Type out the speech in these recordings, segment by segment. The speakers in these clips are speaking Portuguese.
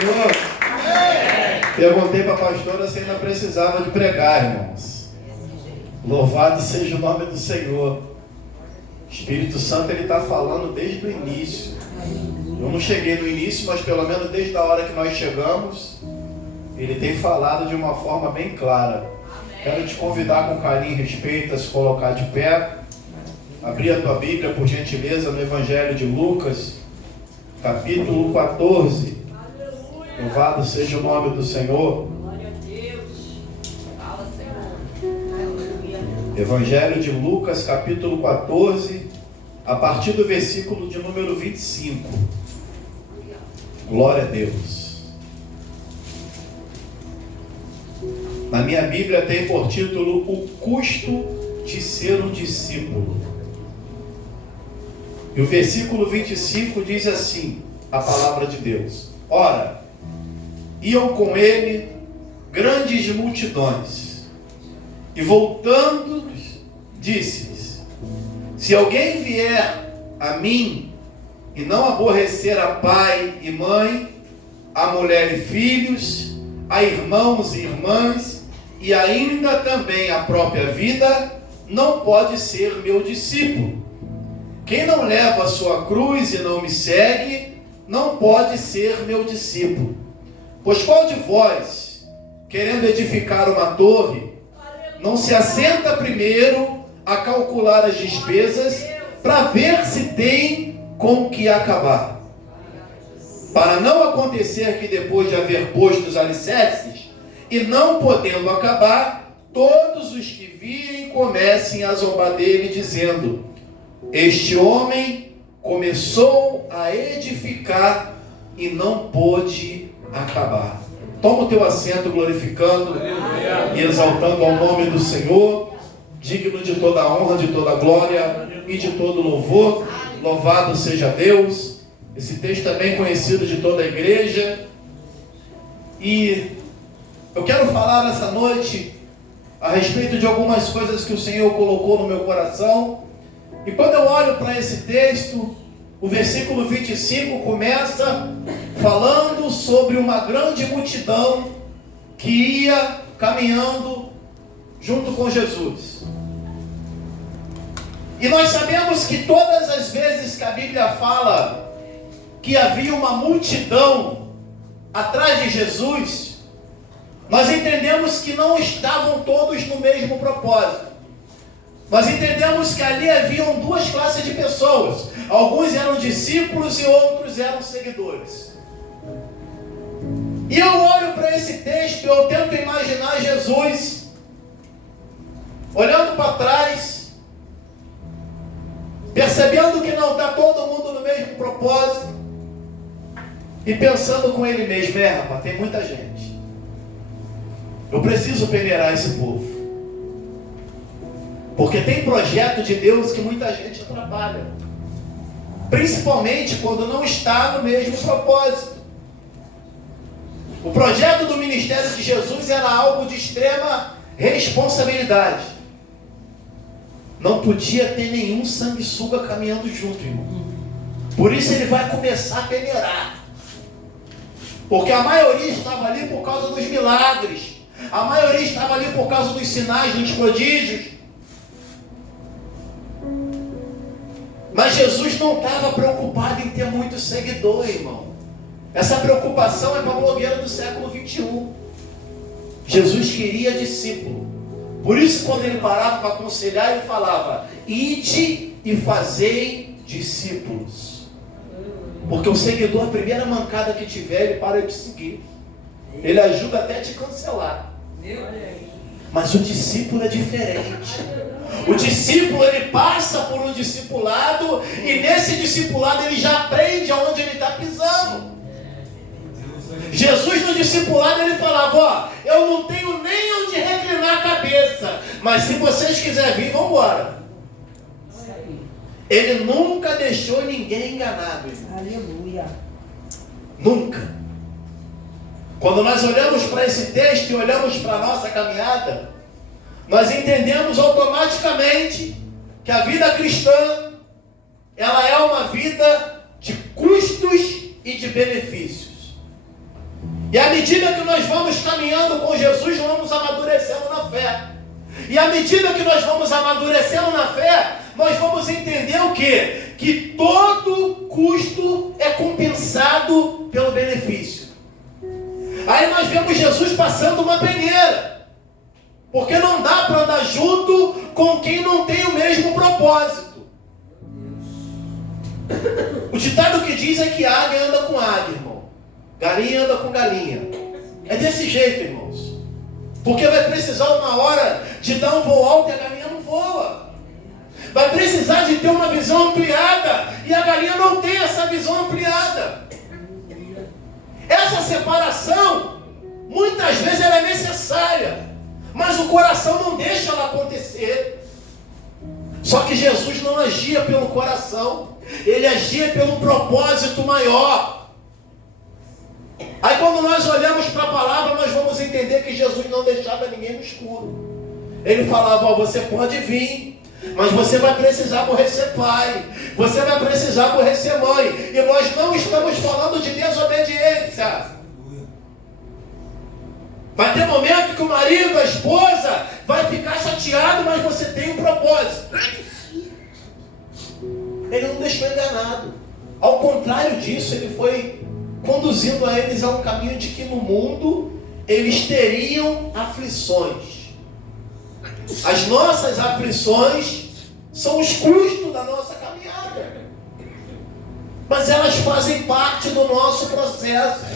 Senhor? Perguntei para a pastora se ainda precisava de pregar, irmãos. Louvado seja o nome do Senhor. O Espírito Santo ele está falando desde o início. Eu não cheguei no início, mas pelo menos desde a hora que nós chegamos, ele tem falado de uma forma bem clara. Quero te convidar com carinho e respeito a se colocar de pé. Abrir a tua Bíblia, por gentileza, no Evangelho de Lucas, capítulo 14. Louvado seja o nome do Senhor. Glória a Deus. Fala, Senhor. Evangelho de Lucas, capítulo 14, a partir do versículo de número 25. Glória a Deus. Na minha Bíblia tem por título O Custo de Ser um Discípulo. E o versículo 25 diz assim, a palavra de Deus: Ora, iam com ele grandes multidões, e voltando, disse-lhes: Se alguém vier a mim, e não aborrecer a pai e mãe, a mulher e filhos, a irmãos e irmãs, e ainda também a própria vida, não pode ser meu discípulo. Quem não leva a sua cruz e não me segue, não pode ser meu discípulo. Pois qual de vós, querendo edificar uma torre, não se assenta primeiro a calcular as despesas, para ver se tem com o que acabar? Para não acontecer que depois de haver posto os alicerces, e não podendo acabar, todos os que virem comecem a zombar dele, dizendo: Este homem começou a edificar e não pôde acabar. Toma o teu assento, glorificando e exaltando ao nome do Senhor, digno de toda a honra, de toda a glória e de todo louvor. Louvado seja Deus. Esse texto é bem conhecido de toda a igreja. E eu quero falar nessa noite a respeito de algumas coisas que o Senhor colocou no meu coração. E quando eu olho para esse texto, o versículo 25 começa falando sobre uma grande multidão que ia caminhando junto com Jesus. E nós sabemos que todas as vezes que a Bíblia fala que havia uma multidão atrás de Jesus, nós entendemos que não estavam todos no mesmo propósito. Nós entendemos que ali haviam duas classes de pessoas. Alguns eram discípulos e outros eram seguidores. E eu olho para esse texto e eu tento imaginar Jesus olhando para trás, percebendo que não está todo mundo no mesmo propósito, e pensando com ele mesmo: rapaz, tem muita gente. Eu preciso peneirar esse povo. Porque tem projeto de Deus que muita gente atrapalha. Principalmente quando não está no mesmo propósito. O projeto do ministério de Jesus era algo de extrema responsabilidade. Não podia ter nenhum sanguessuga caminhando junto, irmão. Por isso ele vai começar a peneirar. Porque a maioria estava ali por causa dos milagres. A maioria estava ali por causa dos sinais, dos prodígios. Mas Jesus não estava preocupado em ter muito seguidor, irmão. Essa preocupação é para a blogueira do século 21. Jesus queria discípulo. Por isso, quando ele parava para aconselhar, ele falava: Ide e fazei discípulos. Porque o seguidor, a primeira mancada que tiver, ele para de seguir. Ele ajuda até a te cancelar. Mas o discípulo é diferente. O discípulo, ele passa por um discipulado, e nesse discipulado ele já aprende aonde ele está pisando. Jesus no discipulado ele falava: eu não tenho nem onde reclinar a cabeça, mas se vocês quiserem vir, vamos embora. Ele nunca deixou ninguém enganado, irmão. Aleluia. Nunca. Quando nós olhamos para esse texto e olhamos para a nossa caminhada, nós entendemos automaticamente que a vida cristã, ela é uma vida de custos e de benefícios. E à medida que nós vamos caminhando com Jesus, nós vamos amadurecendo na fé. E à medida que nós vamos amadurecendo na fé, nós vamos entender o quê? Que todo custo é compensado pelo benefício. Aí nós vemos Jesus passando uma peneira. Porque não dá para andar junto com quem não tem o mesmo propósito. O ditado que diz é que águia anda com águia, irmão. Galinha anda com galinha. É desse jeito, irmãos. Porque vai precisar uma hora de dar um voo alto e a galinha não voa. Vai precisar de ter uma visão ampliada e a galinha não tem essa visão ampliada. Essa separação, muitas vezes ela é necessária, mas o coração não deixa ela acontecer. Só que Jesus não agia pelo coração, ele agia pelo propósito maior. Aí quando nós olhamos para a palavra, nós vamos entender que Jesus não deixava ninguém no escuro. Ele falava, ó, você pode vir, mas você vai precisar aborrecer pai, você vai precisar aborrecer mãe. E nós não estamos falando de desobediência. Vai ter momento que o marido, a esposa, vai ficar chateado, mas você tem um propósito. Ele não deixou enganado. Ao contrário disso, ele foi conduzindo a eles a um caminho de que no mundo eles teriam aflições. As nossas aflições são os custos da nossa caminhada. Mas elas fazem parte do nosso processo.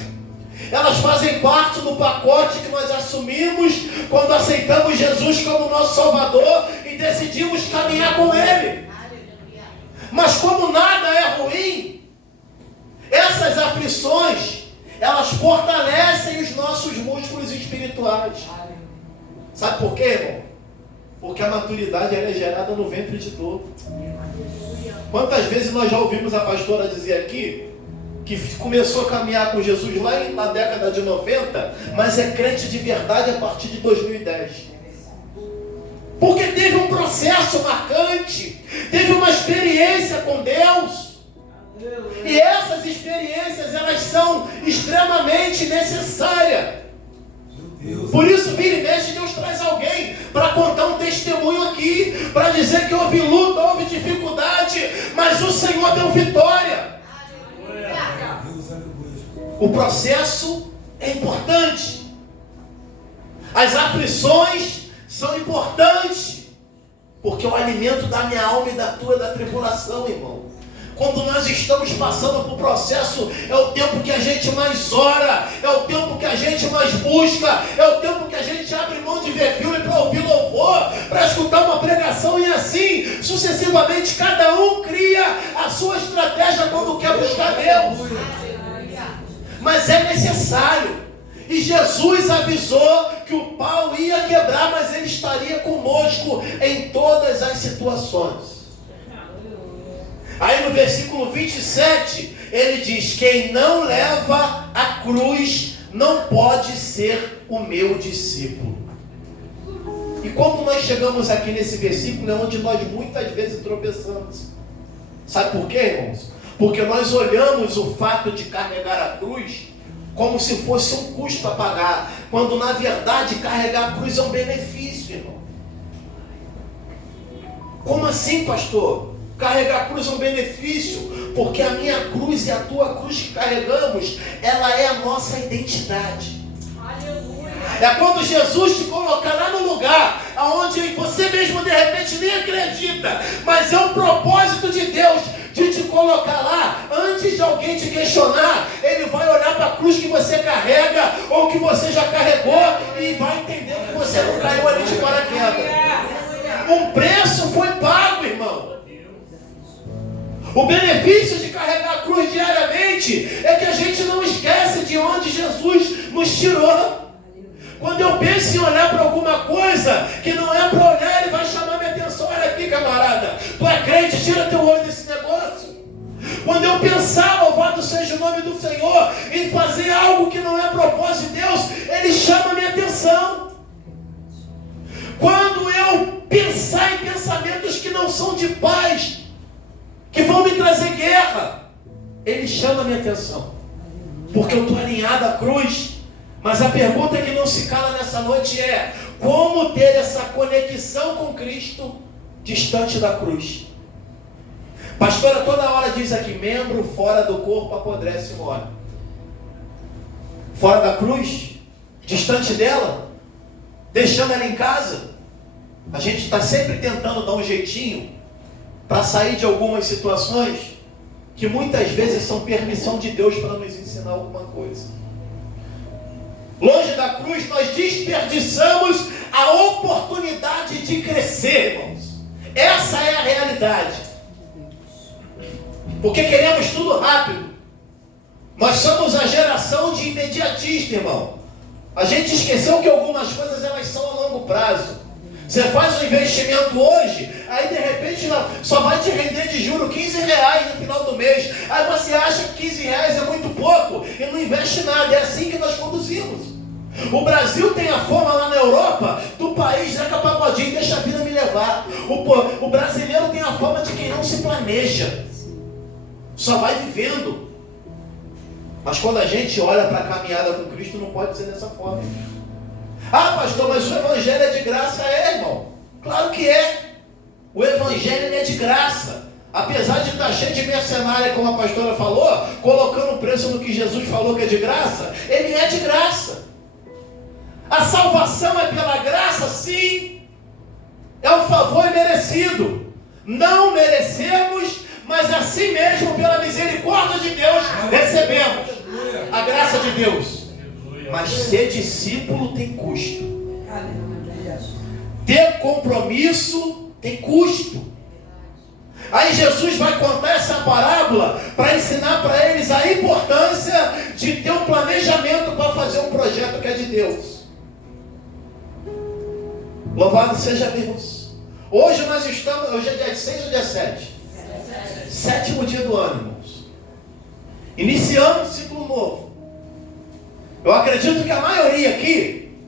Elas fazem parte do pacote que nós assumimos quando aceitamos Jesus como nosso Salvador e decidimos caminhar com Ele. Mas como nada é ruim, essas aflições, elas fortalecem os nossos músculos espirituais. Sabe por quê, irmão? Porque a maturidade ela é gerada no ventre de dor. Quantas vezes nós já ouvimos a pastora dizer aqui que começou a caminhar com Jesus lá na década de 90, mas é crente de verdade a partir de 2010. Porque teve um processo marcante, teve uma experiência com Deus. E essas experiências, elas são extremamente necessárias. Por isso, vira e mexe, Deus traz alguém para contar um testemunho aqui, para dizer que houve luta, houve dificuldade, mas o Senhor deu vitória. O processo é importante. As aflições são importantes, porque é o alimento da minha alma e da tua, da tribulação, irmão. Quando nós estamos passando por processo, é o tempo que a gente mais ora, é o tempo que a gente mais busca, é o tempo que a gente abre mão de ver filme para ouvir louvor, para escutar uma pregação e assim, sucessivamente, cada um cria a sua estratégia quando quer buscar Deus. Mas é necessário. E Jesus avisou que o pau ia quebrar, mas ele estaria conosco em todas as situações. Aí no versículo 27, ele diz, quem não leva a cruz não pode ser o meu discípulo. E quando nós chegamos aqui nesse versículo, é onde nós muitas vezes tropeçamos. Sabe por quê, irmãos? Porque nós olhamos o fato de carregar a cruz como se fosse um custo a pagar, quando na verdade carregar a cruz é um benefício, irmão. Como assim, pastor? Carregar a cruz é um benefício, porque a minha cruz e a tua cruz que carregamos, ela é a nossa identidade. Aleluia. É quando Jesus te colocar lá no lugar onde você mesmo de repente nem acredita, mas é um propósito de Deus de te colocar lá, antes de alguém te questionar, ele vai olhar para a cruz que você carrega, ou que você já carregou, e vai entender que você não caiu ali de paraquedas. Um preço foi pago, irmão. O benefício de carregar a cruz diariamente é que a gente não esquece de onde Jesus nos tirou. Quando eu penso em olhar para alguma coisa que não é para olhar, ele vai chamar minha atenção. Olha aqui, camarada, tu é crente, tira teu olho desse negócio. Quando eu pensar, louvado seja o nome do Senhor, em fazer algo que não é propósito de Deus, ele chama minha atenção. Quando eu pensar em pensamentos que não são de paz, que vão me trazer guerra, ele chama a minha atenção, porque eu estou alinhado à cruz, Mas a pergunta que não se cala nessa noite é: como ter essa conexão com Cristo distante da cruz? Pastora toda hora diz aqui: membro fora do corpo apodrece e morre. Fora da cruz, distante dela, deixando ela em casa. A gente está sempre tentando dar um jeitinho para sair de algumas situações que muitas vezes são permissão de Deus para nos ensinar alguma coisa. Longe da cruz, nós desperdiçamos a oportunidade de crescer, irmãos. Essa é a realidade. Porque queremos tudo rápido. Nós somos a geração de imediatista, irmão. A gente esqueceu que algumas coisas elas são a longo prazo. Você faz um investimento hoje, aí de repente só vai te render de juro R$15 no final do mês. Aí você acha que R$15 é muito pouco e não investe nada. É assim que nós conduzimos. O Brasil tem a fama lá na Europa do país Zeca Pagodinho, deixa a vida me levar. O brasileiro tem a fama de quem não se planeja, só vai vivendo. Mas quando a gente olha para a caminhada com Cristo, não pode ser dessa forma. Ah, pastor, mas o evangelho é de graça. É, irmão, claro que é. O evangelho é de graça. Apesar de estar cheio de mercenária, como a pastora falou, colocando o preço no que Jesus falou que é de graça, ele é de graça. A salvação é pela graça, sim. É um favor merecido. Não merecemos, mas assim mesmo, pela misericórdia de Deus, recebemos a graça de Deus. Mas ser discípulo tem custo. Ter compromisso tem custo. Aí Jesus vai contar essa parábola para ensinar para eles a importância de ter um planejamento para fazer um projeto que é de Deus. Louvado seja Deus. Hoje nós estamos, hoje é dia 6 ou dia 7? 7º dia do ano, irmãos. Iniciando um ciclo novo. Eu acredito que a maioria aqui,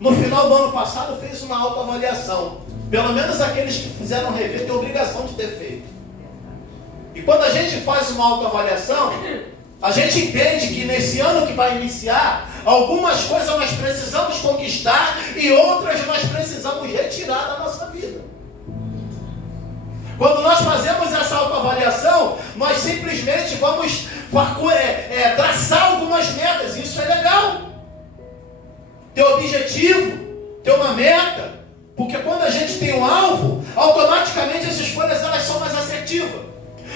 no final do ano passado, fez uma autoavaliação. Pelo menos aqueles que fizeram rever têm obrigação de ter feito. E quando a gente faz uma autoavaliação, a gente entende que nesse ano que vai iniciar, algumas coisas nós precisamos conquistar e outras nós precisamos retirar da nossa vida. Quando nós fazemos essa autoavaliação, nós simplesmente vamos traçar algumas metas. Isso é legal. Ter objetivo, ter uma meta. Porque quando a gente tem um alvo, automaticamente as escolhas elas são mais assertivas.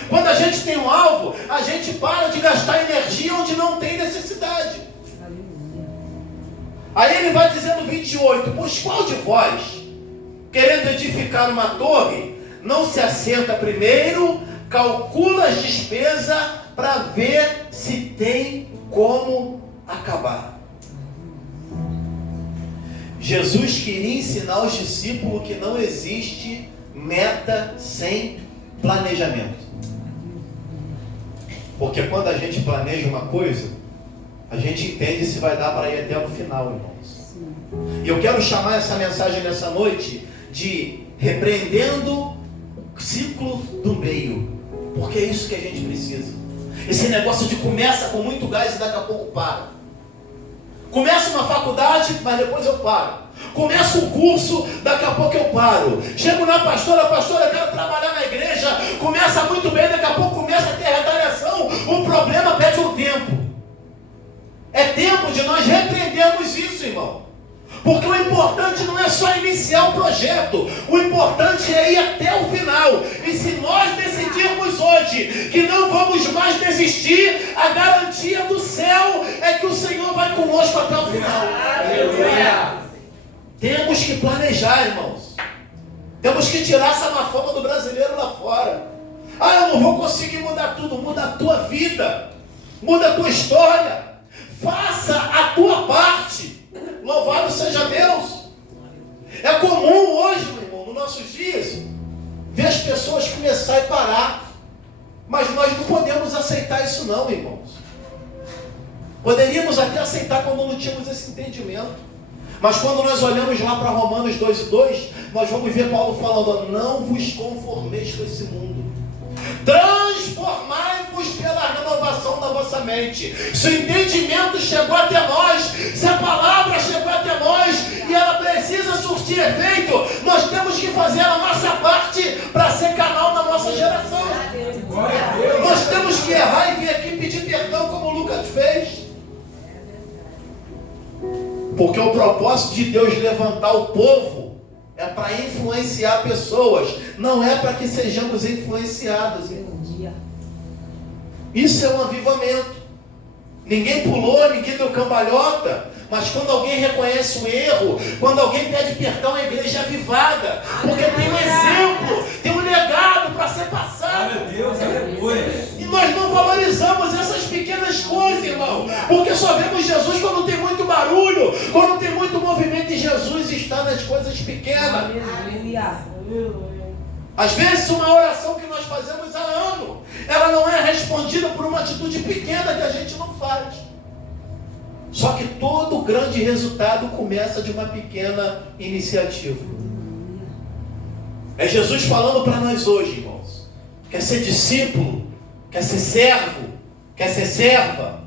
Quando a gente tem um alvo, a gente para de gastar energia onde não tem necessidade. Aí ele vai dizer no 28, pois qual de vós, querendo edificar uma torre, não se assenta primeiro, calcula as despesas para ver se tem como acabar. Jesus queria ensinar aos discípulos que não existe meta sem planejamento. Porque quando a gente planeja uma coisa, a gente entende se vai dar para ir até o final, irmãos. E eu quero chamar essa mensagem nessa noite de repreendendo o ciclo do meio. Porque é isso que a gente precisa. Esse negócio de começa com muito gás e daqui a pouco para. Começo uma faculdade, mas depois eu paro. Começo um curso, daqui a pouco eu paro. Chego na pastora, eu quero trabalhar na igreja. Começa muito bem, daqui a pouco começa a ter retaliação. O problema pede um tempo. É tempo de nós repreendermos isso, irmão. Porque o importante não é só iniciar o projeto. O importante é ir até o final. E se nós decidirmos hoje que não vamos mais desistir, a garantia do céu é que o Senhor vai conosco até o final. Aleluia! Temos que planejar, irmãos. Temos que tirar essa má fama do brasileiro lá fora. Ah, eu não vou conseguir mudar tudo. Muda a tua vida. Muda a tua história. Faça a tua parte. Louvado seja Deus. É comum hoje, meu irmão, nos nossos dias, ver as pessoas começar e parar. Mas nós não podemos aceitar isso não, irmãos. Poderíamos até aceitar quando não tínhamos esse entendimento. Mas quando nós olhamos lá para Romanos 2:2, nós vamos ver Paulo falando: não vos conformeis com esse mundo. Transformai-vos pela renovação da vossa mente. Se o entendimento chegou até nós, se a surtir efeito, nós temos que fazer a nossa parte para ser canal na nossa geração. Nós temos que errar e vir aqui pedir perdão como o Lucas fez. Porque o propósito de Deus levantar o povo é para influenciar pessoas, não é para que sejamos influenciados. Isso é um avivamento. Ninguém pulou, ninguém deu cambalhota, mas quando alguém reconhece o erro, quando alguém pede perdão, a igreja é avivada, porque tem um exemplo, tem um legado para ser passado. E nós não valorizamos essas pequenas coisas, irmão, porque só vemos Jesus quando tem muito barulho, quando tem muito movimento, e Jesus está nas coisas pequenas. Às vezes uma oração que nós fazemos há anos, ela não é respondida por uma atitude pequena que a gente não faz. Só que todo grande resultado começa de uma pequena iniciativa. É Jesus falando para nós hoje, irmãos. Quer ser discípulo? Quer ser servo? Quer ser serva?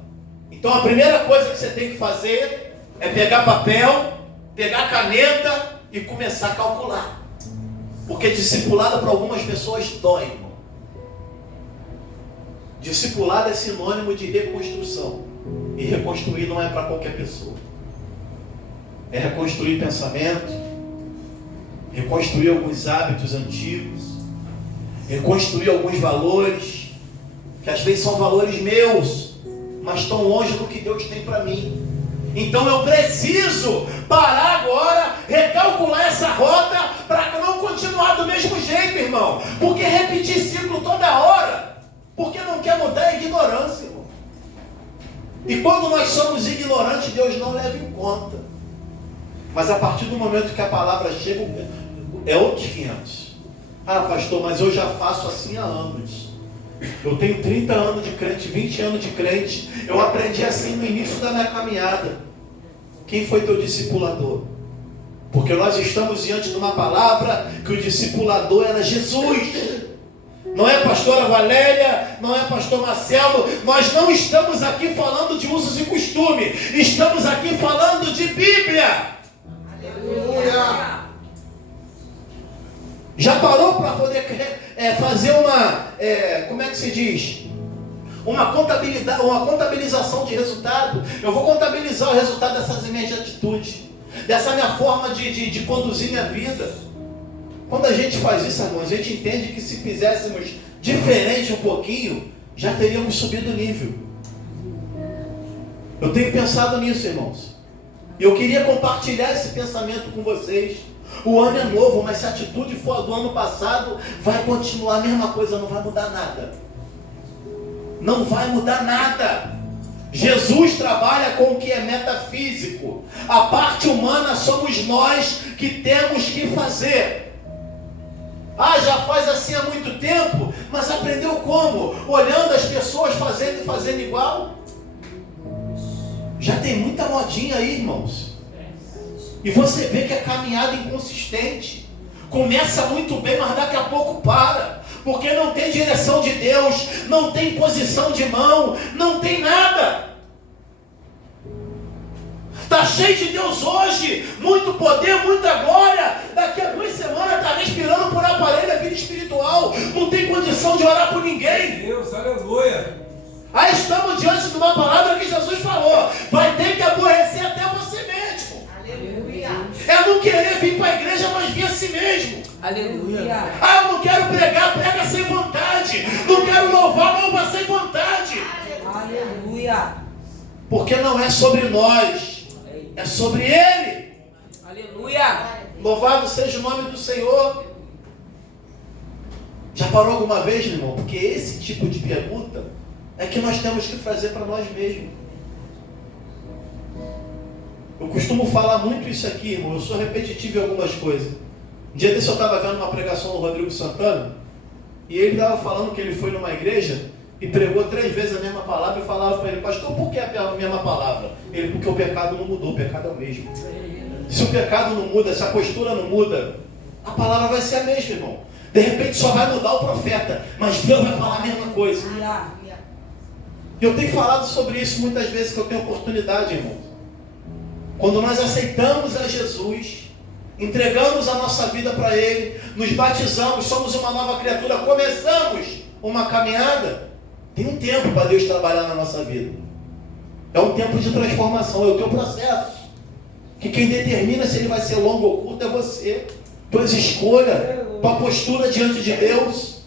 Então a primeira coisa que você tem que fazer é pegar papel, pegar caneta e começar a calcular. Porque discipulado para algumas pessoas dói, irmão. Discipulado é sinônimo de reconstrução. E reconstruir não é para qualquer pessoa. É reconstruir pensamento, reconstruir alguns hábitos antigos, reconstruir alguns valores, que às vezes são valores meus, mas estão longe do que Deus tem para mim. Então eu preciso parar agora, recalcular essa rota, para não continuar do mesmo jeito, irmão. Porque repetir ciclo toda hora, porque não quer mudar a ignorância, irmão. E quando nós somos ignorantes, Deus não leva em conta. Mas a partir do momento que a palavra chega, é outros 500. Ah, pastor, mas eu já faço assim há anos. Eu tenho 30 anos de crente, 20 anos de crente. Eu aprendi assim no início da minha caminhada. Quem foi teu discipulador? Porque nós estamos diante de uma palavra que o discipulador era Jesus. Não é pastora Valéria, não é pastor Marcelo. Nós não estamos aqui falando de usos e costumes. Estamos aqui falando de Bíblia. Aleluia. Já parou para poder fazer uma, como é que se diz? Uma contabilização de resultado. Eu vou contabilizar o resultado dessas minhas atitudes, dessa minha forma de conduzir minha vida. Quando a gente faz isso, irmão, a gente entende que se fizéssemos diferente um pouquinho, já teríamos subido o nível. Eu tenho pensado nisso, irmãos. E eu queria compartilhar esse pensamento com vocês. O ano é novo, mas se a atitude for do ano passado, vai continuar a mesma coisa, não vai mudar nada. Não vai mudar nada. Jesus trabalha com o que é metafísico. A parte humana somos nós que temos que fazer. Ah, já faz assim há muito tempo, mas aprendeu como? Olhando as pessoas fazendo e fazendo igual? Já tem muita modinha aí, irmãos. E você vê que a caminhada é inconsistente. Começa muito bem, mas daqui a pouco para. Porque não tem direção de Deus, não tem posição de mão, não tem nada. Está cheio de Deus hoje, muito poder, muita glória. Daqui a 2 semanas está respirando por aparelho a vida espiritual. Não tem condição de orar por ninguém. Deus, aleluia. Aí estamos diante de uma palavra que Jesus falou. Vai ter que aborrecer até você mesmo. Aleluia. É não querer vir para a igreja, mas vir a si mesmo. Aleluia. Ah, eu não quero pregar, prega sem vontade. Não quero louvar, louva sem vontade. Aleluia. Porque não é sobre nós. É sobre Ele. Aleluia. Louvado seja o nome do Senhor. Já parou alguma vez, meu irmão? Porque esse tipo de pergunta é que nós temos que fazer para nós mesmos. Eu costumo falar muito isso aqui, irmão. Eu sou repetitivo em algumas coisas. Um dia desse eu estava vendo uma pregação do Rodrigo Santana, e ele estava falando que ele foi numa igreja e pregou 3 vezes a mesma palavra e falava para ele: pastor, por que a mesma palavra? Ele: porque o pecado não mudou, o pecado é o mesmo. Se o pecado não muda, se a postura não muda, a palavra vai ser a mesma, irmão. De repente só vai mudar o profeta, mas Deus vai falar a mesma coisa. E eu tenho falado sobre isso muitas vezes que eu tenho oportunidade, irmão. Quando nós aceitamos a Jesus, entregamos a nossa vida para Ele, nos batizamos, somos uma nova criatura, começamos uma caminhada, tem um tempo para Deus trabalhar na nossa vida. É um tempo de transformação, é o teu processo. Que quem determina se ele vai ser longo ou curto é você. Tuas escolhas, tua postura diante de Deus.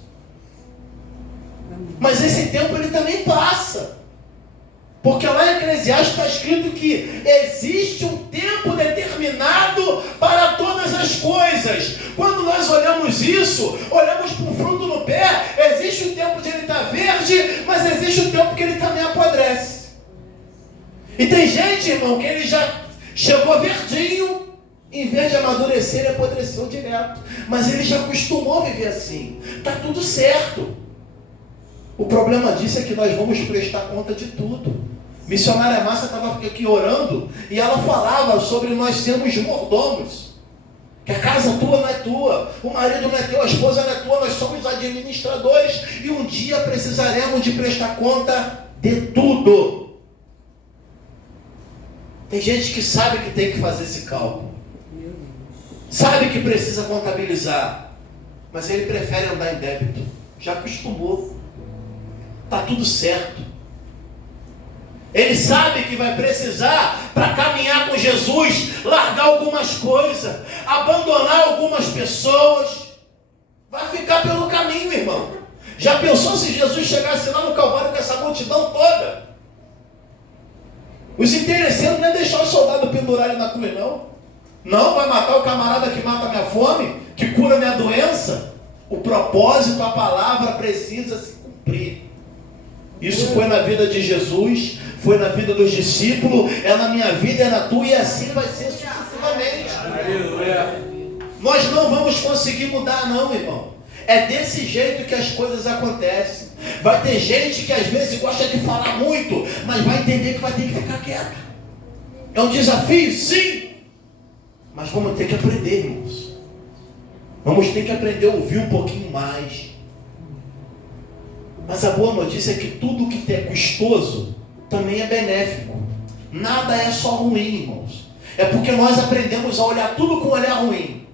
Mas esse tempo ele também passa. Porque lá em Eclesiastes está escrito que existe um tempo determinado para todas as coisas. Quando nós olhamos isso, olhamos para um fruto no pé, existe o tempo de ele estar verde, mas existe o tempo que ele também apodrece. E tem gente, irmão, que ele já chegou verdinho, em vez de amadurecer, ele apodreceu direto. Mas ele já acostumou a viver assim. Está tudo certo. O problema disso é que nós vamos prestar conta de tudo. Missionária Márcia estava aqui orando e ela falava sobre nós sermos mordomos. Que a casa tua não é tua, o marido não é teu, a esposa não é tua, nós somos administradores e um dia precisaremos de prestar conta de tudo. Tem gente que sabe que tem que fazer esse cálculo, sabe que precisa contabilizar, mas ele prefere andar em débito, já acostumou, está tudo certo. Ele sabe que vai precisar, para caminhar com Jesus, largar algumas coisas, abandonar algumas pessoas, vai ficar pelo caminho, irmão. Já pensou se Jesus chegasse lá no Calvário com essa multidão toda? Os interesseiros não é deixar o soldado pendurar ele na cruz, não. Não, vai matar o camarada que mata a minha fome, que cura a minha doença. O propósito, a palavra precisa se cumprir. Isso foi na vida de Jesus, foi na vida dos discípulos, é na minha vida, é na tua, e assim vai ser sucessivamente. Aleluia. Nós não vamos conseguir mudar, não, irmão. É desse jeito que as coisas acontecem. Vai ter gente que às vezes gosta de falar muito, mas vai entender que vai ter que ficar quieto. É um desafio, sim. Mas vamos ter que aprender, irmãos. Vamos ter que aprender a ouvir um pouquinho mais. Mas a boa notícia é que tudo que é custoso também é benéfico. Nada é só ruim, irmãos. É porque nós aprendemos a olhar tudo com um olhar ruim.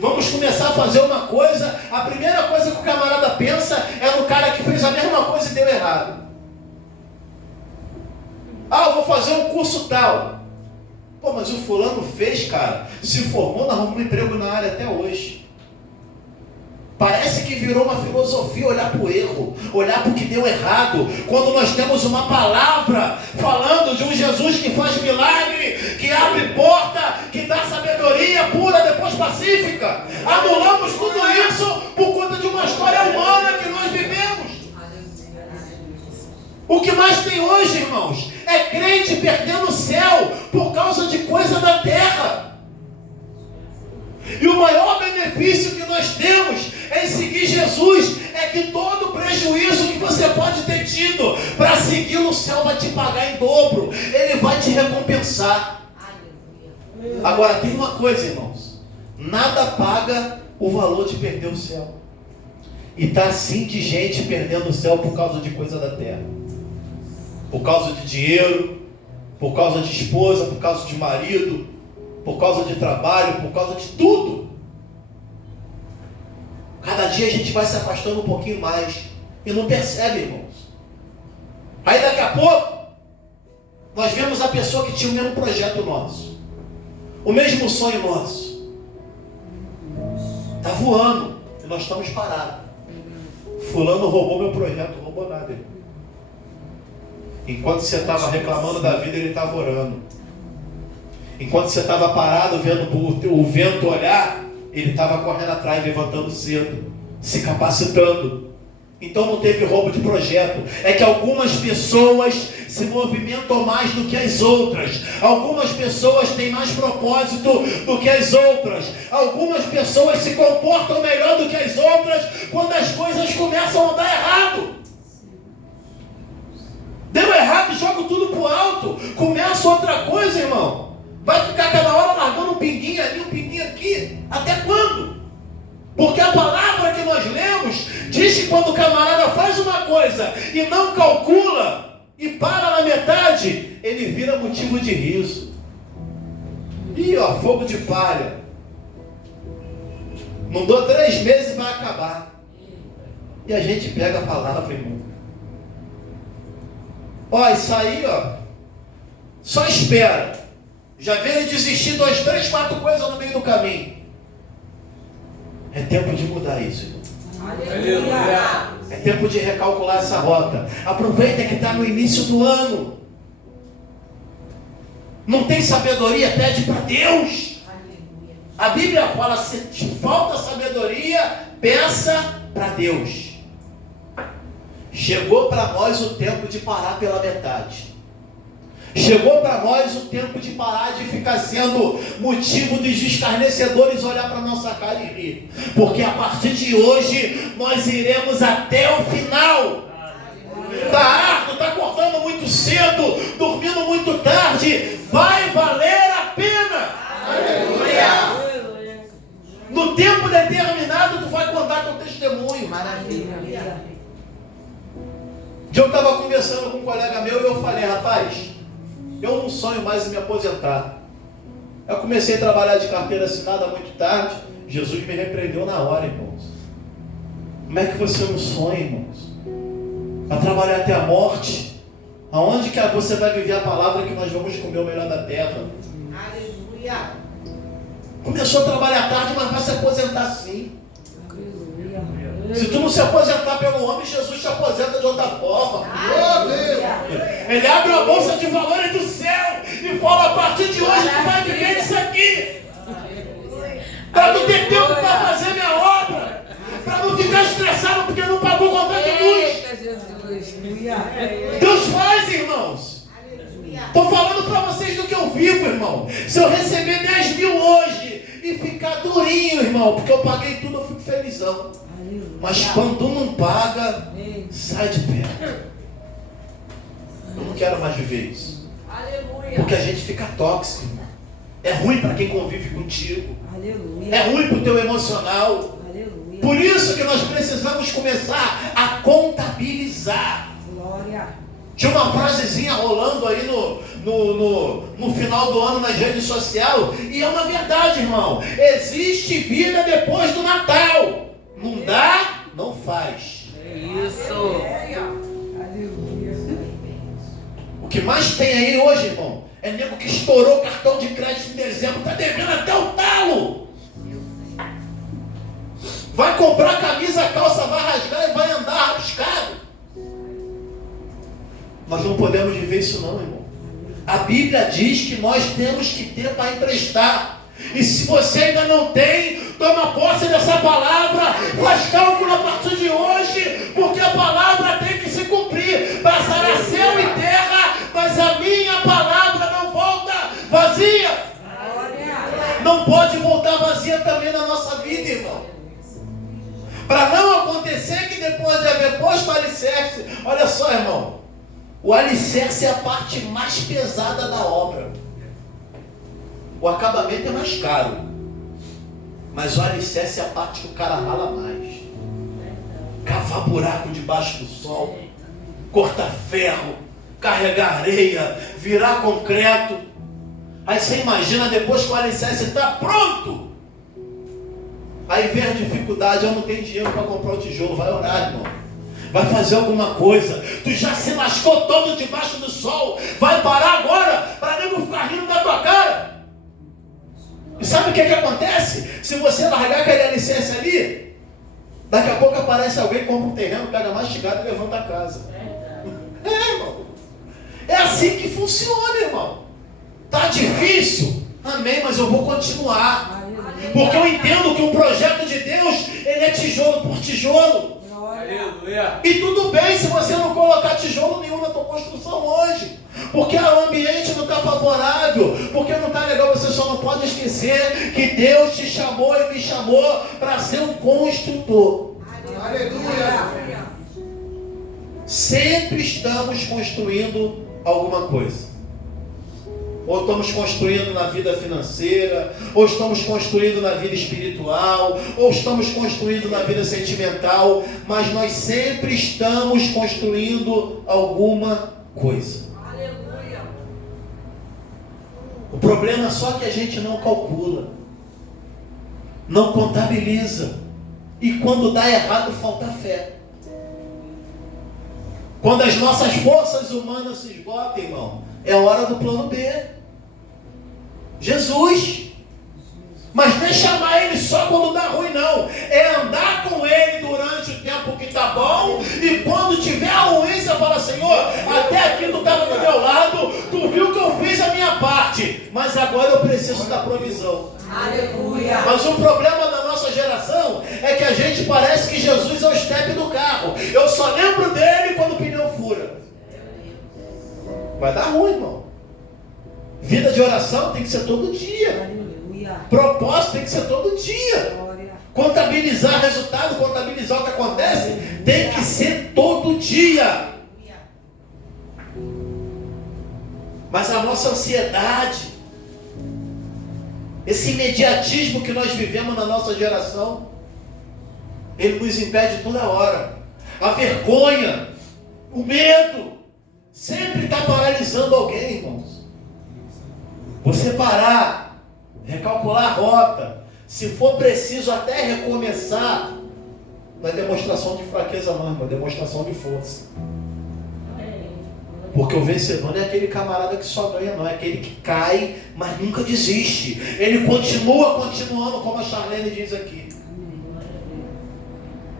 Vamos começar a fazer uma coisa, a primeira coisa que o camarada pensa é no cara que fez a mesma coisa e deu errado. Ah, eu vou fazer um curso tal. Pô, mas o fulano fez, cara, se formou, arrumou um emprego na área até hoje. Parece que virou uma filosofia olhar para o erro, olhar para o que deu errado, quando nós temos uma palavra falando de um Jesus que faz milagre, que abre porta, que dá sabedoria pura, depois pacífica. Anulamos tudo isso por conta de uma história humana que nós vivemos. O que mais tem hoje, irmãos, é crente perdendo o céu por causa de coisa da terra. E o maior benefício que nós temos em seguir Jesus é que todo prejuízo que você pode ter tido para segui-lo, o céu vai te pagar em dobro. Ele vai te recompensar. Agora tem uma coisa, irmãos, nada paga o valor de perder o céu. E está assim de gente perdendo o céu por causa de coisa da terra, por causa de dinheiro, por causa de esposa, por causa de marido, por causa de trabalho, por causa de tudo. Cada dia a gente vai se afastando um pouquinho mais e não percebe, irmãos. Aí daqui a pouco nós vemos a pessoa que tinha o mesmo projeto nosso, o mesmo sonho nosso, está voando e nós estamos parados. Fulano roubou meu projeto, não roubou nada. Enquanto você estava reclamando da vida, ele estava orando. Enquanto você estava parado vendo o vento olhar, ele estava correndo atrás, levantando cedo, se capacitando. Então não teve roubo de projeto. É que algumas pessoas se movimentam mais do que as outras. Algumas pessoas têm mais propósito do que as outras. Algumas pessoas se comportam melhor do que as outras quando as coisas começam a dar errado. Deu errado, joga tudo pro alto. Começa outra coisa, irmão. Vai ficar cada hora largando um pinguinho ali, um pinguinho aqui. Até quando? Porque a palavra que nós lemos diz que quando o camarada faz uma coisa e não calcula e para na metade, ele vira motivo de riso. Ih, ó, fogo de palha. Não dou 3 meses e vai acabar. E a gente pega a palavra, irmão. Ó, isso aí, ó, só espera. Já vê ele desistir 2, 3, 4 coisas no meio do caminho. É tempo de mudar isso, irmão. Aleluia. É tempo de recalcular essa rota. Aproveita que está no início do ano. Não tem sabedoria? Pede para Deus. A Bíblia fala, se te falta sabedoria, peça para Deus. Chegou para nós o tempo de parar pela metade. Chegou para nós o tempo de parar de ficar sendo motivo dos escarnecedores olhar para nossa cara e rir. Porque a partir de hoje nós iremos até o final. Está árduo, está acordando muito cedo, dormindo muito tarde. Vai valer a pena. Aleluia. No tempo determinado tu vai contar teu testemunho. Maravilha. Eu estava conversando com um colega meu e eu falei, rapaz, eu não sonho mais em me aposentar. Eu comecei a trabalhar de carteira assinada muito tarde. Jesus me repreendeu na hora, irmãos. Como é que você não sonha, irmãos? A trabalhar até a morte? Aonde que você vai viver a palavra que nós vamos comer o melhor da terra? Aleluia. Começou a trabalhar tarde, mas vai se aposentar sim. Aleluia. Se tu não se aposentar pelo homem, Jesus te aposenta de outra forma. Oh, Deus. Ele abre a bolsa de valores do céu e fala, a partir de hoje tu vai viver disso aqui. Para tu ter tempo para fazer minha obra. Para não ficar estressado porque não pagou conta de luz. Eita, Jesus. Deus faz, irmãos. Estou falando para vocês do que eu vivo, irmão. Se eu receber 10 mil hoje e ficar durinho, irmão, porque eu paguei tudo, eu fico felizão. Mas quando não paga, sai de perto. Eu não quero mais viver isso. Porque a gente fica tóxico, irmão. É ruim para quem convive contigo. Aleluia. É ruim para o teu emocional. Aleluia. Por isso que nós precisamos começar a contabilizar. Glória. Tinha uma frasezinha rolando aí no final do ano nas redes sociais. E é uma verdade, irmão. Existe vida depois do Natal. Não dá, não faz. É isso. O que mais tem aí hoje, irmão, é nego que estourou o cartão de crédito em dezembro, está devendo até o talo. Vai comprar camisa, calça, vai rasgar e vai andar rabiscado. Nós não podemos viver isso não, irmão. A Bíblia diz que nós temos que ter para emprestar. E se você ainda não tem, toma posse dessa palavra, faz cálculo a partir de hoje, porque a palavra tem que se cumprir. Passará céu e terra, mas a minha palavra não volta vazia. Não pode voltar vazia também na nossa vida, irmão. Para não acontecer que depois de haver posto o alicerce, olha só, irmão, o alicerce é a parte mais pesada da obra. O acabamento é mais caro, mas o alicerce é a parte que o cara rala mais. Cavar buraco debaixo do sol, cortar ferro, carregar areia, virar concreto. Aí você imagina depois que o alicerce está pronto. Aí vem a dificuldade, eu não tenho dinheiro para comprar o tijolo. Vai orar, irmão. Vai fazer alguma coisa. Tu já se lascou todo debaixo do sol. Vai parar agora para nego ficar rindo da tua cara. E sabe o que acontece? Se você largar aquele alicerce ali, daqui a pouco aparece alguém, compra um terreno, pega a mastigada e levanta a casa. É, irmão. É assim que funciona, irmão. Tá difícil? Amém, mas eu vou continuar. Porque eu entendo que o projeto de Deus, ele é tijolo por tijolo. Aleluia. E tudo bem se você não colocar tijolo nenhum na tua construção hoje. Porque o ambiente não está favorável. Porque não está legal. Você só não pode esquecer que Deus te chamou e me chamou para ser um construtor. Aleluia. Sempre estamos construindo alguma coisa. Ou estamos construindo na vida financeira, ou estamos construindo na vida espiritual, ou estamos construindo na vida sentimental, mas nós sempre estamos construindo alguma coisa. Aleluia. O problema é só que a gente não calcula. não contabiliza. E quando dá errado, falta fé. Quando as nossas forças humanas se esgotam, irmão, é hora do plano B. Jesus. Mas não é chamar Ele só quando dá ruim, não. É andar com Ele durante o tempo que está bom. E quando tiver ruim, você fala: Senhor, até aqui tu estava do meu lado. Tu viu que eu fiz a minha parte. Mas agora eu preciso da provisão. Aleluia. Mas o problema da nossa geração é que a gente parece que Jesus é o step do carro. Eu só lembro dele quando o pneu fura. Vai dar ruim, irmão. Vida de oração tem que ser todo dia. Propósito tem que ser todo dia. Contabilizar resultado, contabilizar o que acontece, tem que ser todo dia. Mas a nossa ansiedade, esse imediatismo que nós vivemos na nossa geração, ele nos impede toda hora. A vergonha, o medo, sempre está paralisando alguém, irmãos. Você parar, recalcular a rota, se for preciso até recomeçar, não é demonstração de fraqueza não, irmão, é demonstração de força. Porque o vencedor não é aquele camarada que só ganha, não. É aquele que cai, mas nunca desiste. Ele continuando, como a Charlene diz aqui.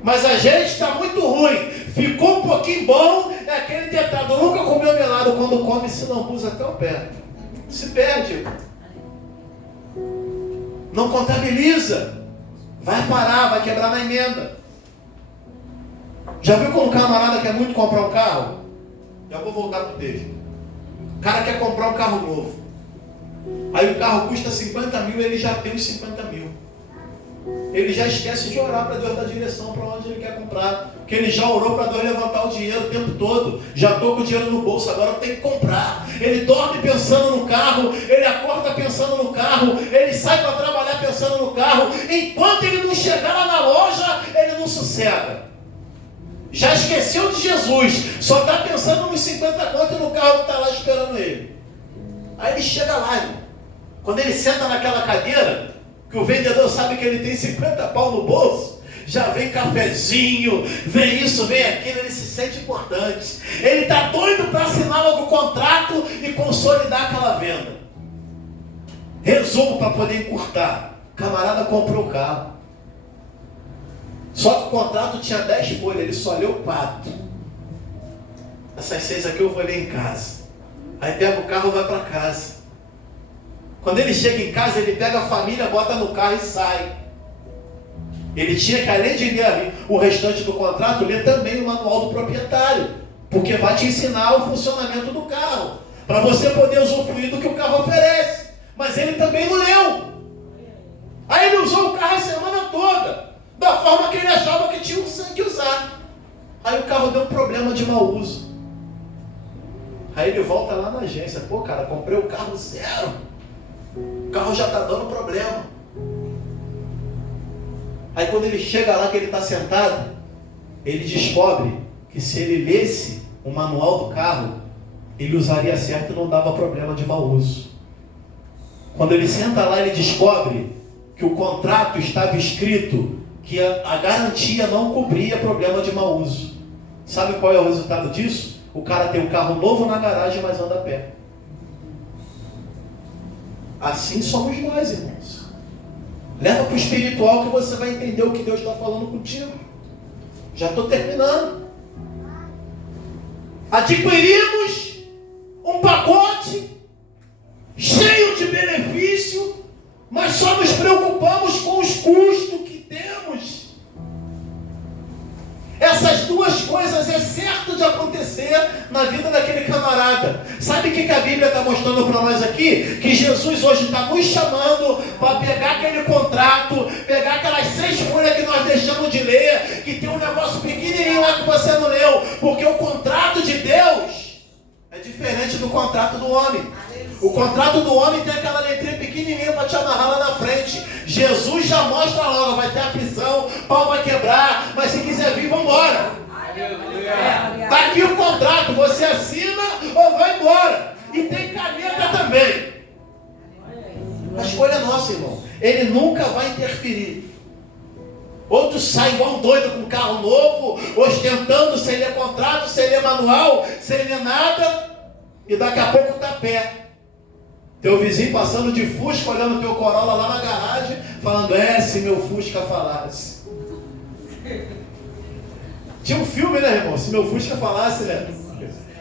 Mas a gente está muito ruim. Ficou um pouquinho bom, é aquele ditado: nunca comeu melado, quando come se não usa até o pé. Se perde. Não contabiliza. Vai parar, vai quebrar na emenda. Já viu quando um camarada quer muito comprar um carro? Já vou voltar para o texto. O cara quer comprar um carro novo. Aí o carro custa 50 mil, ele já tem os 50 mil. Ele já esquece de orar para Deus dar direção para onde ele quer comprar. Porque ele já orou para Deus levantar o dinheiro o tempo todo. Já estou com o dinheiro no bolso, agora eu tenho que comprar. Ele dorme pensando no carro, ele acorda pensando no carro, ele sai para trabalhar pensando no carro. Enquanto ele não chegar lá na loja, ele não sossega. Já esqueceu de Jesus, só está pensando nos 50 contos no carro que está lá esperando ele. Aí ele chega lá, irmão. Quando ele senta naquela cadeira, que o vendedor sabe que ele tem 50 pau no bolso, já vem cafezinho, vem isso, vem aquilo, ele se sente importante. Ele está doido para assinar logo o contrato e consolidar aquela venda. Resumo para poder encurtar: o camarada comprou o carro. Só que o contrato tinha 10 folhas, ele só leu 4. Essas 6 aqui eu vou ler em casa. Aí pega o carro e vai para casa. Quando ele chega em casa, ele pega a família, bota no carro e sai. Ele tinha que, além de ler o restante do contrato, ler também o manual do proprietário, porque vai te ensinar o funcionamento do carro, para você poder usufruir do que o carro oferece. Mas ele também não leu. Aí ele usou o carro a semana toda, da forma que ele achava que tinha que usar. Aí o carro deu um problema de mau uso. Aí ele volta lá na agência: pô, cara, comprei o carro zero, o carro já está dando problema. Aí quando ele chega lá, que ele está sentado, ele descobre que se ele lesse o manual do carro, ele usaria certo e não dava problema de mau uso. Quando ele senta lá, ele descobre que o contrato estava escrito que a garantia não cobria problema de mau uso. Sabe qual é o resultado disso? O cara tem um carro novo na garagem, mas anda a pé. Assim somos nós, irmãos. Leva para o espiritual que você vai entender o que Deus está falando contigo. Já estou terminando. Adquirimos um pacote cheio de benefício, mas só nos preocupamos com os custos que temos. Essas duas coisas é certo de acontecer na vida daquele camarada. Sabe o que a Bíblia está mostrando para nós aqui? Que Jesus hoje está nos chamando para pegar aquele contrato, pegar aquelas 6 folhas que nós deixamos de ler, que tem um negócio pequenininho lá que você não leu, porque o contrato de Deus é diferente do contrato do homem. O contrato do homem tem aquela letrinha pequenininha para te amarrar lá na frente. Jesus já mostra logo: vai ter aflição, pau vai quebrar, mas se quiser vir, vamos embora. Está aqui o contrato, você assina ou vai embora. E tem caneta também. Mas escolha nossa, irmão. Ele nunca vai interferir. Outros saem igual um doido com um carro novo, ostentando sem ler contrato, sem ler manual, sem ler nada, e daqui a pouco está a pé. Teu vizinho passando de Fusca, olhando teu Corolla lá na garagem, falando, se meu Fusca falasse. Tinha um filme, né, irmão? Se meu Fusca falasse, né?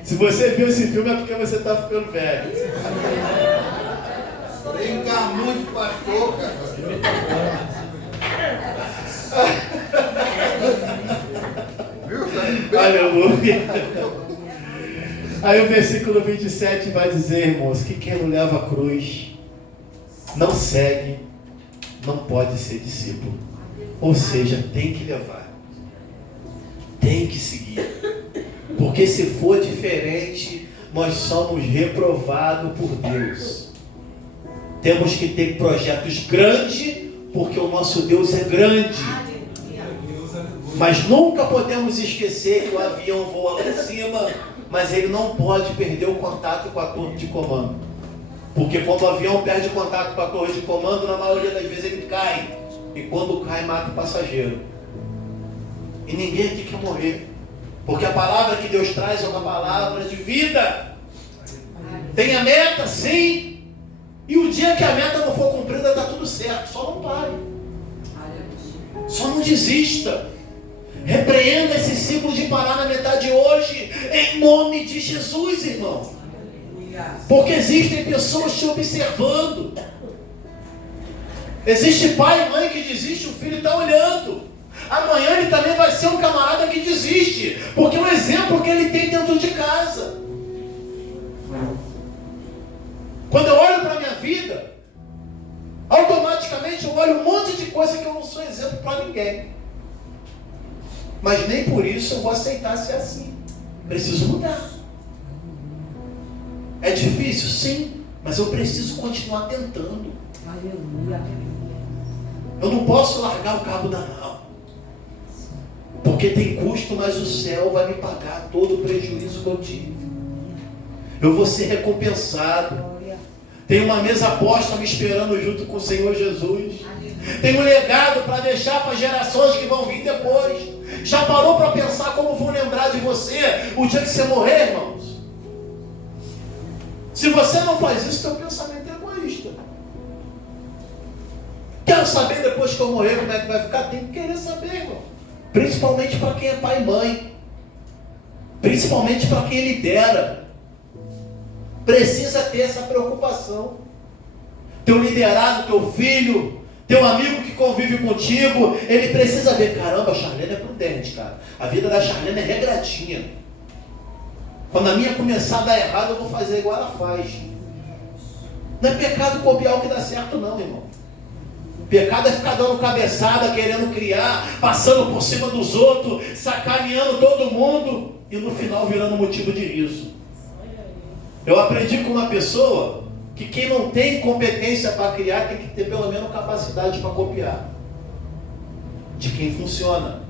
Se você viu esse filme é porque você está ficando velho. Brincar muito, pastor, cara. Aleluia. Aí o versículo 27 vai dizer, irmãos, que quem não leva a cruz, não segue, não pode ser discípulo. Ou seja, tem que levar. Tem que seguir. Porque se for diferente, nós somos reprovados por Deus. Temos que ter projetos grandes, porque o nosso Deus é grande. Mas nunca podemos esquecer que o avião voa lá em cima, mas ele não pode perder o contato com a torre de comando. Porque quando o avião perde contato com a torre de comando, na maioria das vezes ele cai. E quando cai, mata o passageiro. E ninguém aqui quer morrer. Porque a palavra que Deus traz é uma palavra de vida. Tem a meta, sim. E o dia que a meta não for cumprida, está tudo certo. Só não pare. Só não desista. Repreenda esse ciclo de parar na metade hoje, em nome de Jesus, irmão. Porque existem pessoas te observando. Existe pai e mãe que desiste, o filho está olhando. Amanhã ele também vai ser um camarada que desiste, porque o exemplo que ele tem dentro de casa. Quando eu olho para a minha vida, automaticamente eu olho um monte de coisa que eu não sou exemplo para ninguém. Mas nem por isso eu vou aceitar ser assim. Preciso mudar. É difícil? Sim. Mas eu preciso continuar tentando. Eu não posso largar o cabo da nau. Porque tem custo, mas o céu vai me pagar todo o prejuízo que eu tive. Eu vou ser recompensado. Tem uma mesa posta me esperando junto com o Senhor Jesus. Tem um legado para deixar para as gerações que vão vir depois. Já parou para pensar como vão lembrar de você o dia que você morrer, irmãos? Se você não faz isso, seu pensamento é egoísta. Quero saber depois que eu morrer como é que vai ficar? Tem que querer saber, irmão. Principalmente para quem é pai e mãe. Principalmente para quem lidera. Precisa ter essa preocupação. Teu liderado, teu filho, teu amigo que convive contigo, ele precisa ver, caramba, a Charlene é prudente, cara. A vida da Charlene é regradinha. Quando a minha começar a dar errado, eu vou fazer igual ela faz. Não é pecado copiar o que dá certo não, irmão. Pecado é ficar dando cabeçada, querendo criar, passando por cima dos outros, sacaneando todo mundo e no final virando motivo de riso. Eu aprendi com uma pessoa que quem não tem competência para criar tem que ter pelo menos capacidade para copiar. De quem funciona.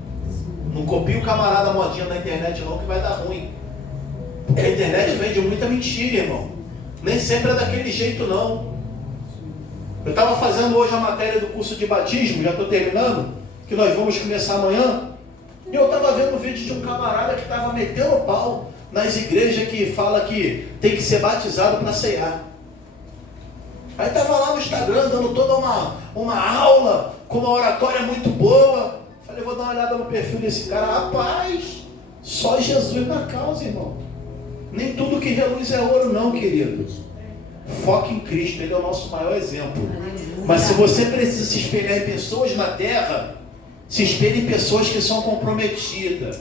Não copia o camarada modinha na internet não, que vai dar ruim. Porque a internet vende muita mentira, irmão. Nem sempre é daquele jeito não. Eu estava fazendo hoje a matéria do curso de batismo, já estou terminando, que nós vamos começar amanhã. E eu estava vendo um vídeo de um camarada que estava metendo o pau nas igrejas que fala que tem que ser batizado para ceiar. Aí estava lá no Instagram dando toda uma aula com uma oratória muito boa. Falei, vou dar uma olhada no perfil desse cara. Rapaz, só Jesus na causa, irmão. Nem tudo que reluz é ouro não, querido. Foque em Cristo, Ele é o nosso maior exemplo. Mas se você precisa se espelhar em pessoas na terra, se espelhe em pessoas que são comprometidas.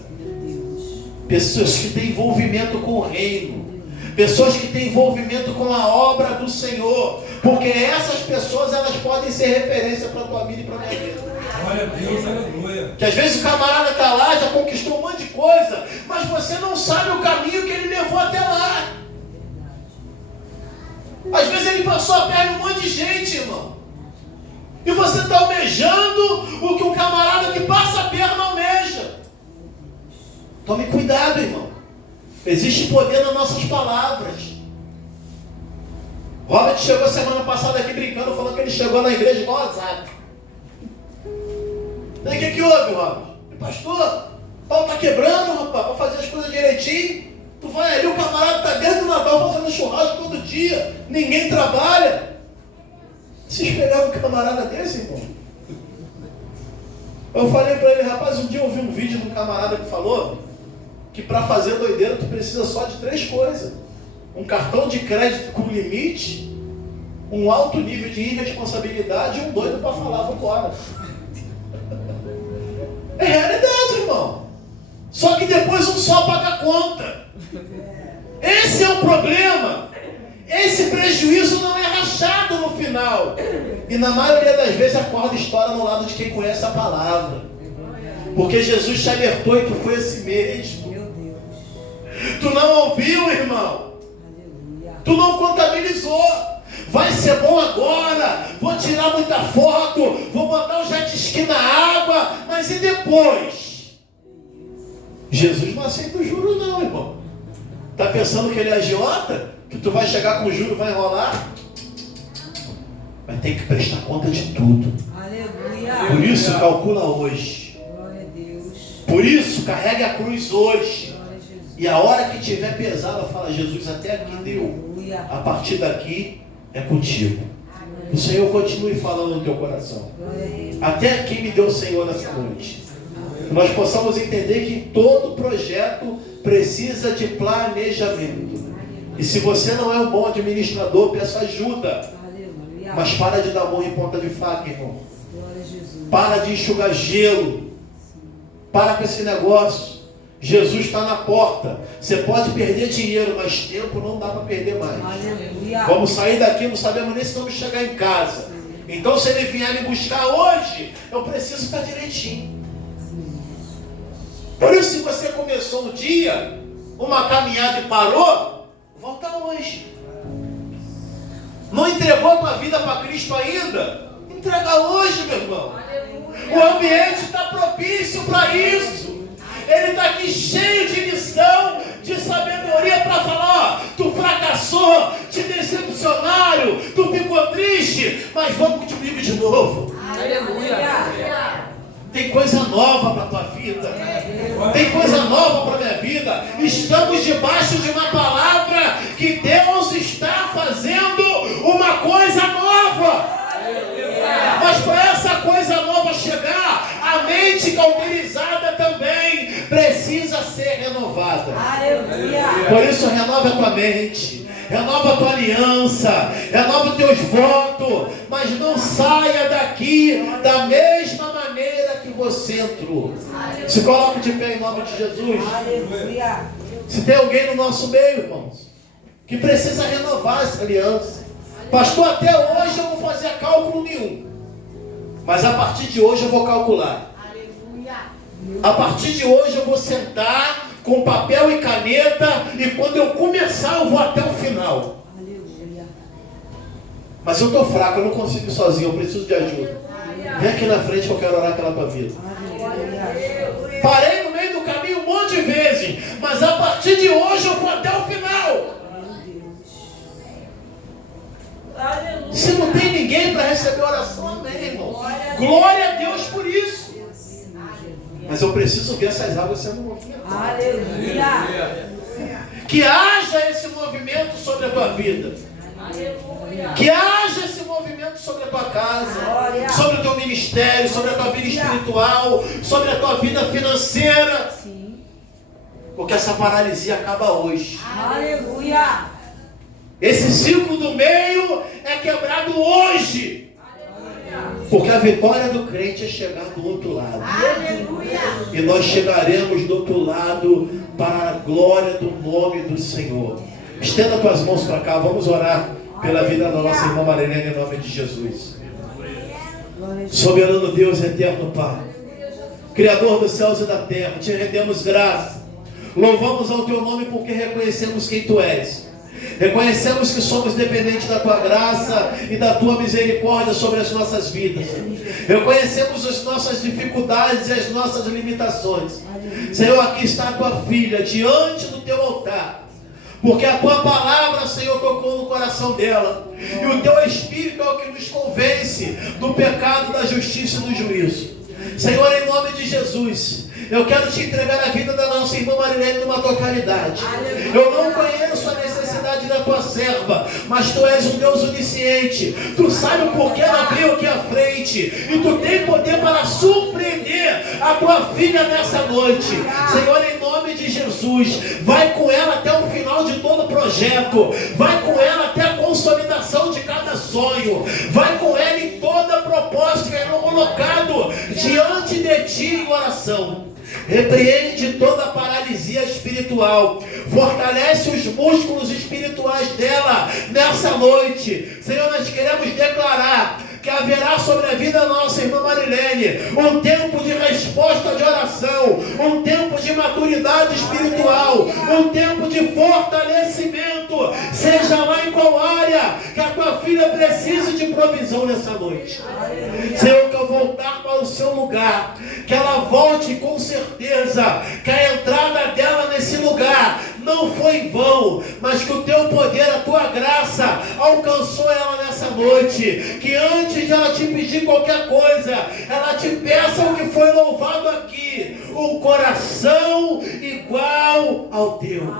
Pessoas que têm envolvimento com o reino. Pessoas que têm envolvimento com a obra do Senhor. Porque essas pessoas, elas podem ser referência para a tua vida e para a minha vida. Glória a Deus, aleluia. Que às vezes o camarada está lá, já conquistou um monte de coisa, mas você não sabe o caminho que ele levou até lá. Às vezes ele passou a perna um monte de gente, irmão. E você está almejando o que um camarada que passa a perna almeja. Tome cuidado, irmão. Existe poder nas nossas palavras. Robert chegou semana passada aqui brincando, falando que ele chegou na igreja igual azar. Daí o que houve, Robert? Pastor, o pau tá quebrando, rapaz, para fazer as coisas direitinho. Tu vai ali, o camarada tá dentro do Natal fazendo churrasco todo dia, ninguém trabalha. Vocês pegaram um camarada desse, irmão? Eu falei para ele, rapaz, um dia eu vi um vídeo de um camarada que falou que para fazer doideira tu precisa só de 3 coisas: um cartão de crédito com limite, um alto nível de irresponsabilidade e um doido para falar, vambora. É realidade, irmão. Só que depois um só paga a conta. Esse é o problema. Esse prejuízo não é rachado no final. E na maioria das vezes a corda estoura no lado de quem conhece a palavra. Porque Jesus te alertou e tu foi esse mesmo. Tu não ouviu, irmão. Tu não contabilizou. Vai ser bom agora. Vou tirar muita foto. Vou botar o jet ski na água. Mas e depois? Jesus não aceita o juro não, irmão. Tá pensando que ele é agiota? Que tu vai chegar com o juro, vai enrolar? Vai ter que prestar conta de tudo. Aleluia. Por isso, calcula hoje. Glória a Deus. Por isso, carregue a cruz hoje. Glória a Jesus. E a hora que tiver pesada, fala, Jesus, até aqui deu. Aleluia. A partir daqui é contigo. O Senhor continue falando no teu coração. Glória a Deus. Até aqui me deu o Senhor nessa noite. Que nós possamos entender que todo projeto precisa de planejamento. E se você não é um bom administrador, peça ajuda. Aleluia. Mas para de dar murro em ponta de faca, irmão. Glória a Jesus. Para de enxugar gelo. Para com esse negócio. Jesus está na porta. Você pode perder dinheiro, mas tempo não dá para perder mais. Aleluia. Vamos sair daqui, não sabemos nem se vamos chegar em casa. Então se ele vier me buscar hoje, eu preciso estar direitinho. Por isso, se você começou um dia, uma caminhada e parou, volta hoje. Não entregou a tua vida para Cristo ainda? Entrega hoje, meu irmão. O ambiente está propício para isso. Ele está aqui cheio de lição, de sabedoria para falar, ó, tu fracassou, te decepcionaram, tu ficou triste, mas vamos comigo de novo. Aleluia. Tem coisa nova para a tua vida. Tem coisa nova para a minha vida. Estamos debaixo de uma palavra que Deus está fazendo uma coisa nova. Mas para essa coisa nova chegar, a mente cauterizada também precisa ser renovada. Aleluia. Por isso, renova a tua mente, renova a tua aliança, renova os teus votos, mas não saia daqui da mesma maneira que você entrou. Se coloque de pé em nome de Jesus. Aleluia. Se tem alguém no nosso meio, irmãos, que precisa renovar essa aliança. Pastor, até hoje eu não fazia cálculo nenhum, mas a partir de hoje eu vou calcular. A partir de hoje eu vou sentar com papel e caneta, e quando eu começar eu vou até o final. Aleluia. Mas eu estou fraco, eu não consigo ir sozinho, eu preciso de ajuda. Vem aqui na frente que eu quero orar pela tua vida. Aleluia. Parei no meio do caminho um monte de vezes, mas a partir de hoje eu vou até o final. Se não tem ninguém para receber oração, amém, irmão. Glória a Deus por isso. Mas eu preciso ver essas águas sendo movimentadas. Aleluia. Que haja esse movimento sobre a tua vida. Que haja esse movimento sobre a tua casa, sobre o teu ministério, sobre a tua vida espiritual, sobre a tua vida financeira. Sim. Porque essa paralisia acaba hoje. Aleluia. Esse ciclo do meio é quebrado hoje. Porque a vitória do crente é chegar do outro lado. Aleluia. E nós chegaremos do outro lado para a glória do nome do Senhor. Estenda tuas mãos para cá, vamos orar pela vida da nossa irmã Marilene em nome de Jesus. Soberano Deus, eterno Pai, Criador dos céus e da terra, te rendemos graça. Louvamos ao teu nome porque reconhecemos quem tu és. Reconhecemos que somos dependentes da tua graça e da tua misericórdia sobre as nossas vidas. Reconhecemos as nossas dificuldades e as nossas limitações. Senhor, aqui está a tua filha diante do teu altar, Porque a tua palavra, Senhor, tocou no coração dela. E o teu Espírito é o que nos convence do pecado, da justiça e do juízo. Senhor, em nome de Jesus, eu quero te entregar a vida da nossa irmã Marilene numa totalidade. Eu não conheço a necessidade da tua serva, mas tu és um Deus onisciente. Tu sabe por que ela veio aqui à frente. E tu tem poder para surpreender a tua filha nessa noite. Senhor, em nome de Jesus, vai com ela até o final de todo o projeto. Vai com ela até a consolidação de cada sonho. Vai com ela em toda a proposta que é colocado diante de ti em oração. Repreende toda a paralisia espiritual. Fortalece os músculos espirituais dela nessa noite. Senhor, nós queremos declarar que haverá sobre a vida da nossa irmã Marilene um tempo de resposta de oração, um tempo de maturidade espiritual, um tempo de fortalecimento, seja lá em qual área que a tua filha precise de provisão nessa noite. Senhor, que ao voltar para o seu lugar, que ela volte com certeza, que a entrada dela nesse lugar não foi em vão, mas que o teu poder, a tua graça alcançou ela nessa noite. Que antes de ela te pedir qualquer coisa, ela te peça o que foi louvado aqui: um coração igual ao teu.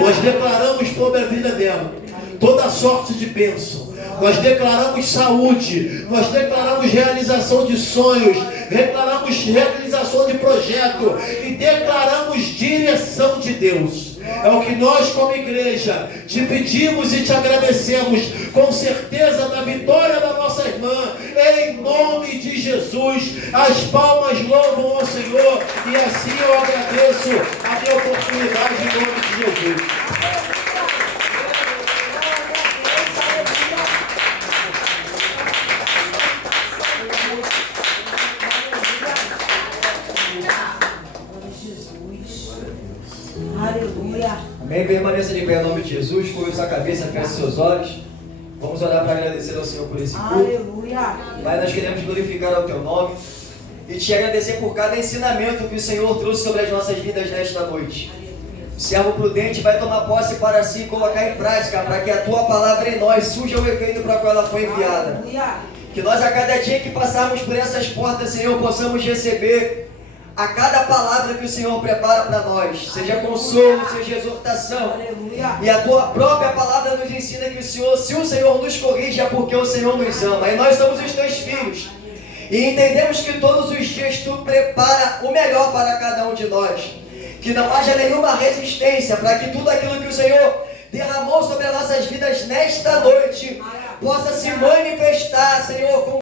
Nós declaramos sobre a vida dela toda sorte de bênção. Nós declaramos saúde, nós declaramos realização de sonhos, declaramos realização de projeto e declaramos direção de Deus. É o que nós como igreja te pedimos e te agradecemos, com certeza da vitória da nossa irmã, em nome de Jesus. As palmas louvam ao Senhor e assim eu agradeço a minha oportunidade em nome de Jesus. Aleluia. Amém? Permaneça de pé em nome de Jesus, curva sua cabeça, feche seus olhos. Vamos orar para agradecer ao Senhor por esse culto. Aleluia. Pai, nós queremos glorificar o teu nome e te agradecer por cada ensinamento que o Senhor trouxe sobre as nossas vidas nesta noite. O servo prudente vai tomar posse para si e colocar em prática, para que a tua palavra em nós surja o efeito para o qual ela foi enviada. Aleluia. Que nós a cada dia que passarmos por essas portas, Senhor, possamos receber a cada palavra que o Senhor prepara para nós, seja consolo, seja exortação. Aleluia. E a tua própria palavra nos ensina que o Senhor, se o Senhor nos corrige, é porque o Senhor nos ama. E nós somos os teus filhos. E entendemos que todos os dias tu prepara o melhor para cada um de nós. Que não haja nenhuma resistência, para que tudo aquilo que o Senhor derramou sobre as nossas vidas nesta noite possa se manifestar, Senhor, com